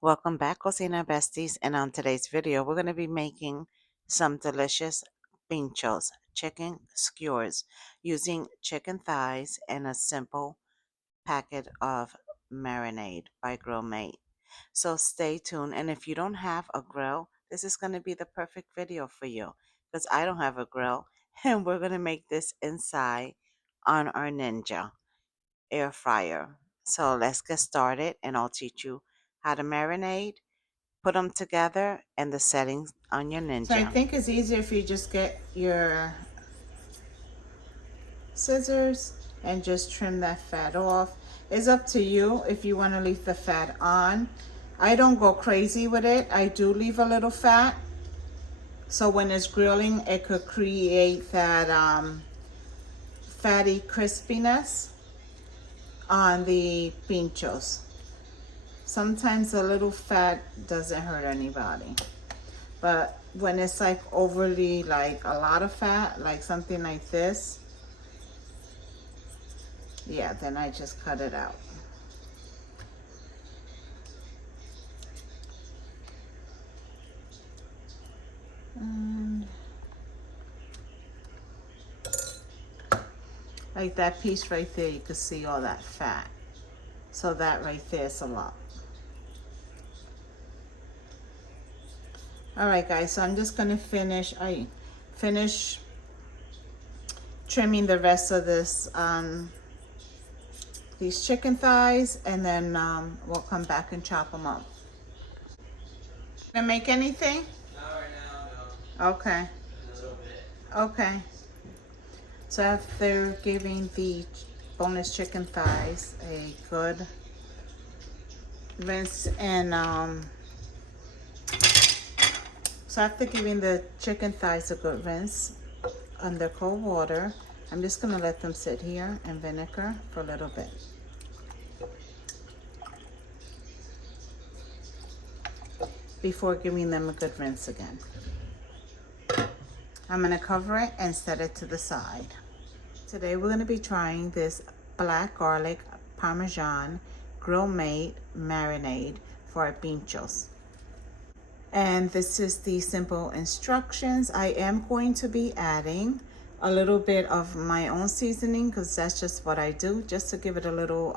Welcome back, cocina besties, and on today's video we're going to be making some delicious pinchos, chicken skewers, using chicken thighs and a simple packet of marinade by Grill Mate. So stay tuned, and if you don't have a grill, this is going to be the perfect video for you because I don't have a grill and we're going to make this inside on our Ninja air fryer. So let's get started and I'll teach you how to marinate, put them together, and the settings on your Ninja. So I think it's easier if you just get your scissors and just trim that fat off. It's up to you if you want to leave the fat on. I don't go crazy with it. I do leave a little fat. So when it's grilling, it could create that fatty crispiness on the pinchos. Sometimes a little fat doesn't hurt anybody. But when it's like overly, like a lot of fat, like something like this, yeah, then I just cut it out. Like that piece right there, you can see all that fat. So that right there is a lot. All right, guys, so I'm just gonna finish trimming the rest of this, these chicken thighs, and then we'll come back and chop them up. Gonna make anything? Not right now, no. Okay. A little bit. Okay. So after giving the boneless chicken thighs a good rinse and so after giving the chicken thighs a good rinse under cold water, I'm just gonna let them sit here in vinegar for a little bit. Before giving them a good rinse again. I'm gonna cover it and set it to the side. Today we're gonna be trying this black garlic parmesan Grill Mate marinade for our pinchos. And this is the simple instructions. I am going to be adding a little bit of my own seasoning because that's just what I do, just to give it a little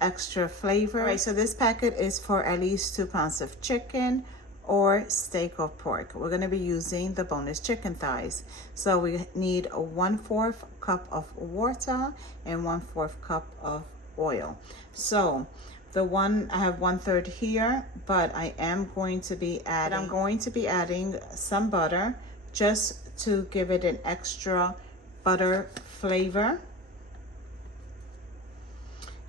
extra flavor. All right, so this packet is for at least 2 pounds of chicken or steak or pork. We're going to be using the boneless chicken thighs. So we need a 1/4 cup of water and 1/4 cup of oil. So the one, I have 1/3 here, but I am going to be adding some butter just to give it an extra butter flavor.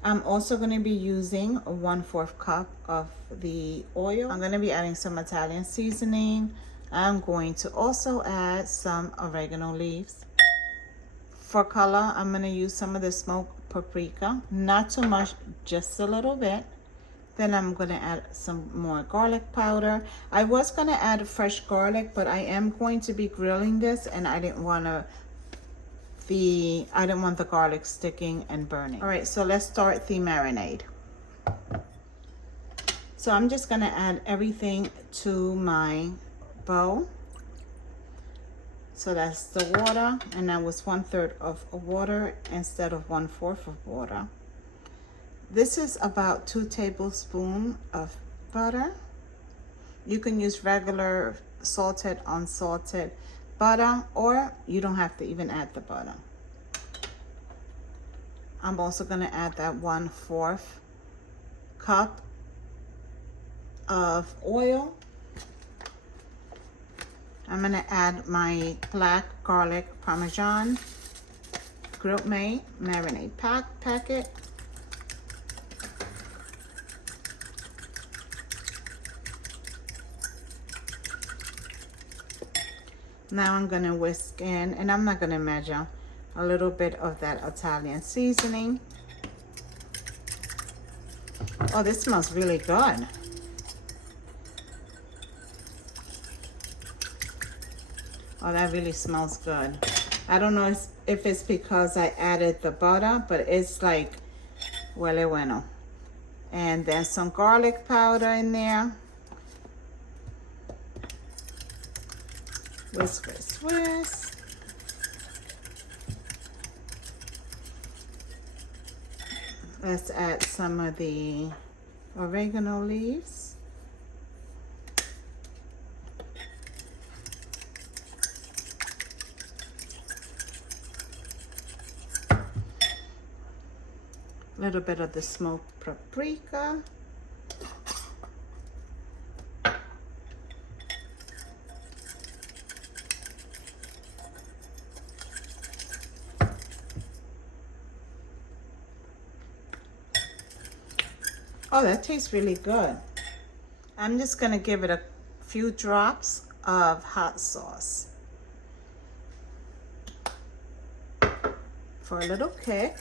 I'm also going to be using 1/4 cup of the oil. I'm going to be adding some Italian seasoning. I'm going to also add some oregano leaves. For color, I'm going to use some of the smoked paprika. Not too much, just a little bit. Then I'm going to add some more garlic powder. I was going to add fresh garlic, but I am going to be grilling this and I didn't want the garlic sticking and burning. All right, so let's start the marinade. So I'm just gonna add everything to my bowl. So that's the water, and that was 1/3 of water instead of 1/4 of water. This is about 2 tablespoons of butter. You can use regular salted, unsalted butter, or you don't have to even add the butter. I'm also going to add that 1/4 cup of oil. I'm going to add my black garlic parmesan Grill Mate marinade packet. Now I'm going to whisk in, and I'm not going to measure, a little bit of that Italian seasoning. Oh, this smells really good. Oh, that really smells good. I don't know if it's because I added the butter, but it's like huele bueno. And then some garlic powder in there. Whisk, whisk, whisk. Let's add some of the oregano leaves. A little bit of the smoked paprika. Oh, that tastes really good. I'm just gonna give it a few drops of hot sauce for a little kick.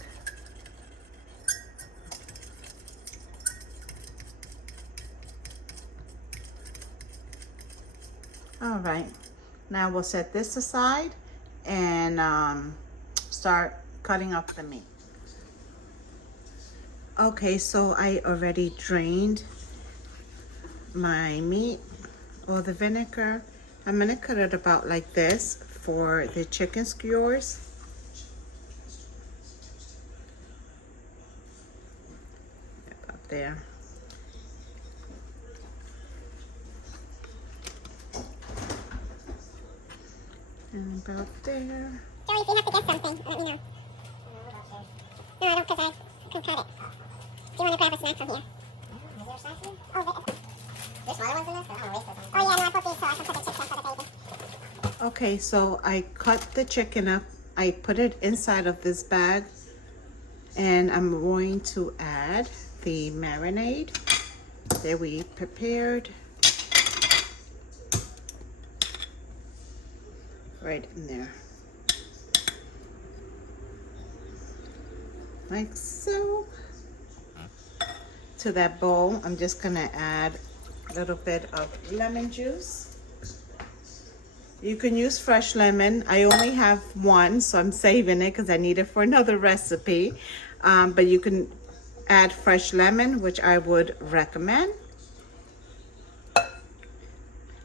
All right, now we'll set this aside and start cutting up the meat. Okay, so I already drained my meat or the vinegar. I'm gonna cut it about like this for the chicken skewers. About there. And about there. Joey, if you have to get something, let me know. No, I don't, because I can cut it. Do you want to grab a snack from here? Is there a snack here? Oh, there's smaller ones in this? I don't want to waste those. Oh, yeah, no, I put these so I can put the chips in for the baby. Okay, so I cut the chicken up. I put it inside of this bag. And I'm going to add the marinade that we prepared. Right in there. Like so. To that bowl, I'm just gonna add a little bit of lemon juice. You can use fresh lemon. I only have one, so I'm saving it because I need it for another recipe. But you can add fresh lemon, which I would recommend.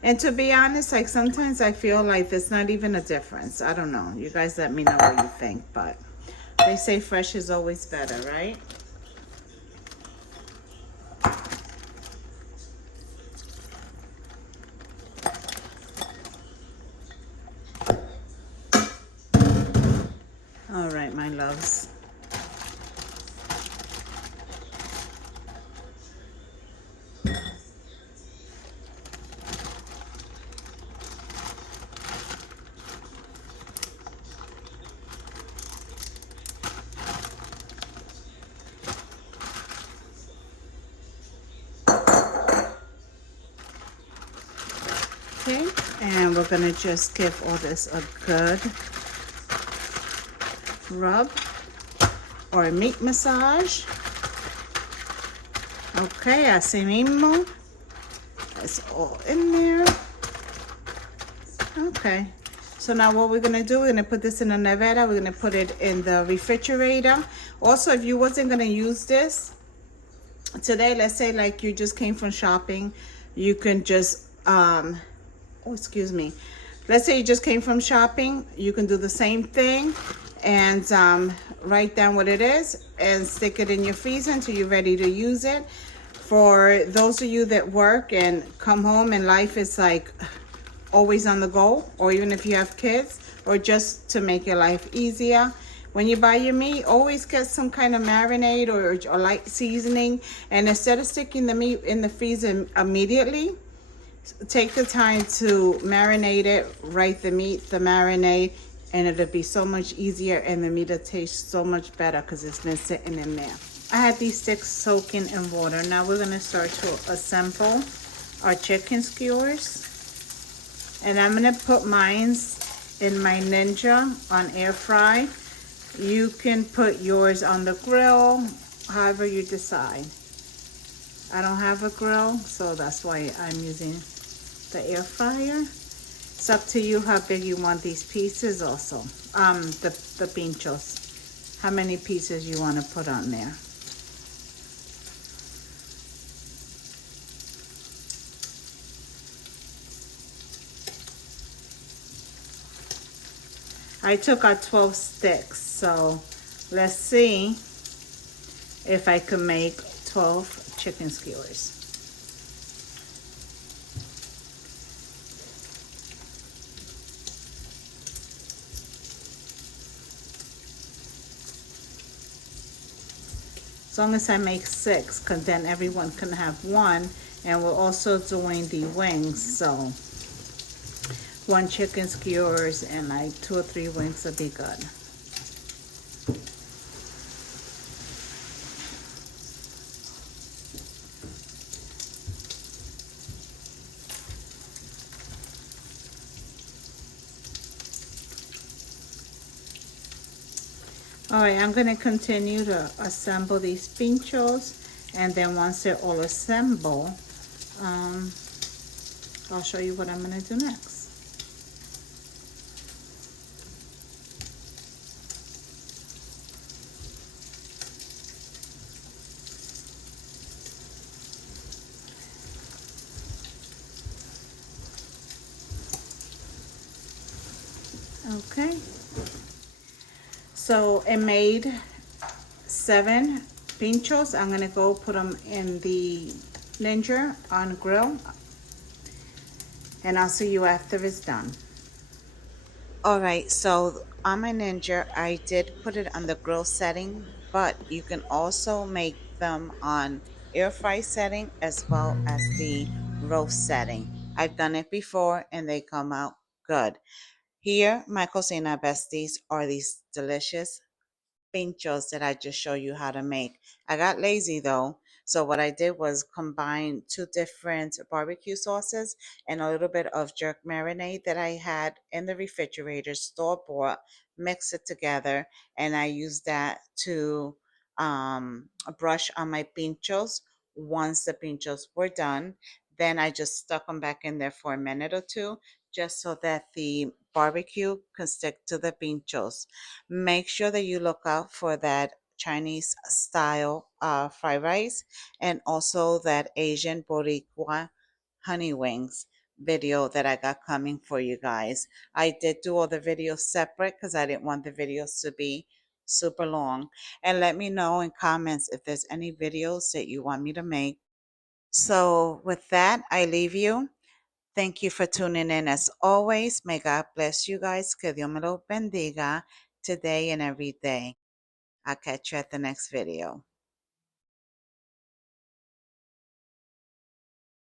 And to be honest, like sometimes I feel like there's not even a difference. I don't know. You guys let me know what you think, but they say fresh is always better, right? All right, my loves. Okay, and we're gonna just give all this a good rub or meat massage. Okay, así mismo. It's all in there. Okay, so now what we're gonna do, we're gonna put this in the nevera. We're gonna put it in the refrigerator. Also, if you wasn't gonna use this today, let's say like you just came from shopping, you can just oh, excuse me. Let's say you just came from shopping. You can do the same thing and write down what it is and stick it in your freezer until you're ready to use it. For those of you that work and come home and life is like always on the go, or even if you have kids, or just to make your life easier, when you buy your meat, always get some kind of marinade or light seasoning. And instead of sticking the meat in the freezer immediately, take the time to marinate it, write the meat, the marinade, and it'll be so much easier and the meat will taste so much better because it's been sitting in there. I had these sticks soaking in water. Now we're gonna start to assemble our chicken skewers. And I'm gonna put mine in my Ninja on air fry. You can put yours on the grill, however you decide. I don't have a grill, so that's why I'm using the air fryer. It's up to you how big you want these pieces also. The pinchos. How many pieces you want to put on there. I took out 12 sticks, so let's see if I can make 12 chicken skewers. As long as I make 6, because then everyone can have one, and we're also doing the wings, so 1 chicken skewers and like 2 or 3 wings would be good. All right, I'm going to continue to assemble these pinchos, and then once they're all assembled, I'll show you what I'm going to do next. Okay, so it made 7 pinchos. I'm going to go put them in the Ninja on grill, and I'll see you after it's done. All right, so on my Ninja, I did put it on the grill setting, but you can also make them on air fry setting as well as the roast setting. I've done it before and they come out good. Here, my cocina besties are these delicious pinchos that I just show you how to make. I got lazy though, so what I did was combine 2 different barbecue sauces and a little bit of jerk marinade that I had in the refrigerator, store bought, mix it together, and I used that to brush on my pinchos. Once the pinchos were done, then I just stuck them back in there for a minute or two, just so that the barbecue can stick to the pinchos. Make sure that you look out for that Chinese style fried rice and also that Asian Boricua honey wings video that I got coming for you guys. I did do all the videos separate because I didn't want the videos to be super long. And let me know in comments if there's any videos that you want me to make. So with that, I leave you. Thank you for tuning in as always. May God bless you guys. Que Dios me lo bendiga today and every day. I'll catch you at the next video.